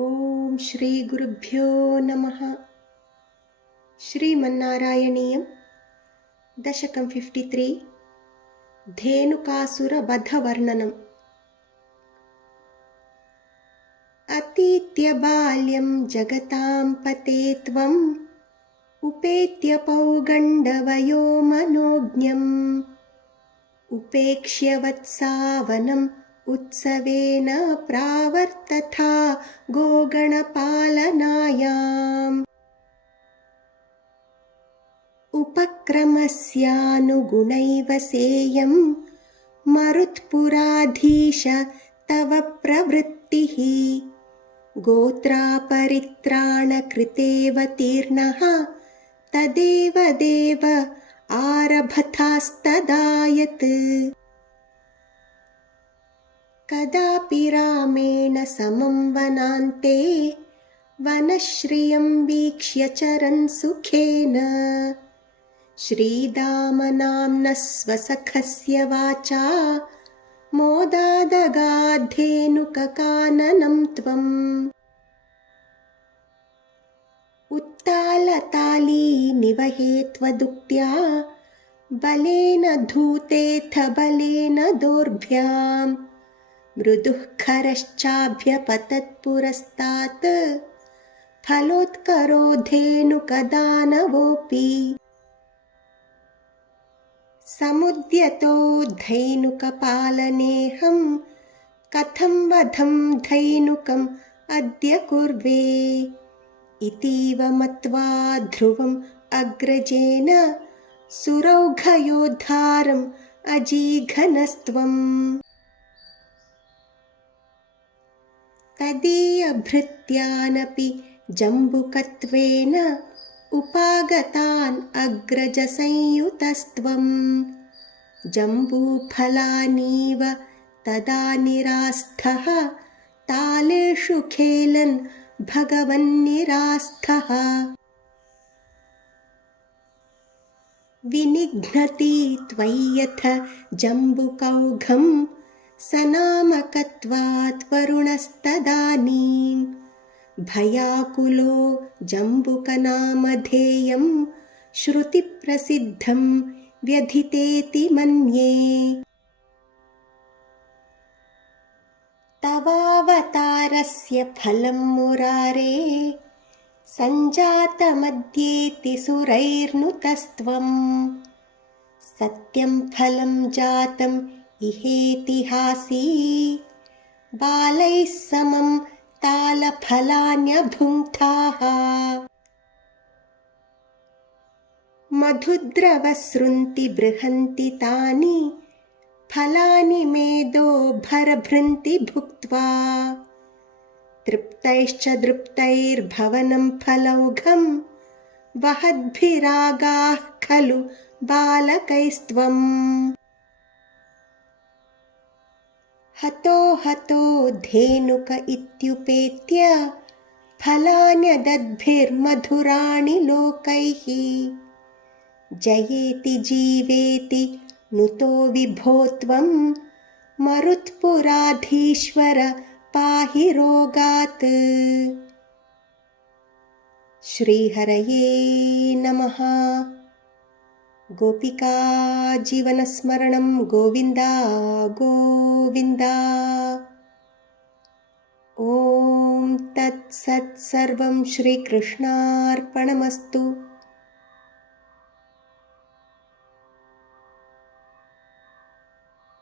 ఓం శ్రీ గురుభ్యో నమః. శ్రీమన్నారాయణీయం దశకం 53 ధేనుకాసుర వధ వర్ణనం. అతీత్య బాల్యం జగతాం పతే త్వం ఉపేత్య పౌగండవయో మనోజ్ఞం ఉపేక్ష్య వత్సావనం ఉత్సవేన ప్రావర్తథా గోగణపాలనాయాం. ఉపక్రమస్యానుగుణైవ సేయం మరుత్పురాధీశ తవ ప్రవృత్తిః గోత్రాపరిత్రాణకృతేవ తీర్ణః తదేవ దేవ ఆరభతాస్తదాయత్. కదాపి రామేణ సమం వనాంతే వనశ్రియం వీక్ష్య చరన్ సుఖేన శ్రీదామనామ్నः స్వసఖస్య వాచా మోదాదగాద్ధేనుకకాననం త్వం. ఉత్తాలతాళీ నివహేత్వదుక్త్యా బలేన ధూతేథ బలేన దోర్భ్యాం మృదుః ఖరశ్చాభ్యపతత్పురస్తాత్ ఫలోత్కరోధేనుకదానవోऽపి. సముద్యతో ధైనుకపాలనేహం కథం వధం ధైనుకం అద్య కుర్వే ఇతీవ మత్వా ధ్రువం అగ్రజేన సురౌఘయోద్ధారం అజీఘనస్త్వం. తదీయభృత్యానపి జంబుకత్వేన ఉపాగతాన్ అగ్రజ సంయుతస్త్వం. జంబూఫలానీవ తదా నిరాస్థః తాళేషు ఖేలన్ భగవన్నిరాస్థః. వినిఘ్నతి త్వయ్యథ జంబుకౌఘం సనామకత్వాత్ వరుణస్తదానీం. భయాకులో జంబుకనామధేయం శ్రుతిప్రసిద్ధం వ్యధితేతి మన్యే. తవావతారస్య ఫలం మురారే సంజాతమద్యేతి సురైర్నుతస్త్వం. సత్యం ఫలం జాతం ఇహేతిహాసీ బాలైః సమం తాళఫలాన్యభుంక్తాః. మధుద్రవసృంతి బృహంతి తాని ఫలాని మేదో భరభృంతి భుక్త్వా. తృప్తైశ్చ దృప్తైర్భవనం ఫలౌఘం వహద్భిరాగాః ఖలు బాలకైస్త్వం. హతో హతో ధేనుక ఇత్యుపేత్య ఫలాన్యదద్భిర్మధురాణి లోకైః. జయేతి జీవేతి నుతో విభో త్వం మరుత్పురాధీశ్వర పాహి రోగాత్. శ్రీహరయే నమః. గోపికా జీవనస్మరణం గోవింద గోవింద. ఓం తత్సత్. సర్వం శ్రీకృష్ణార్పణమస్తు.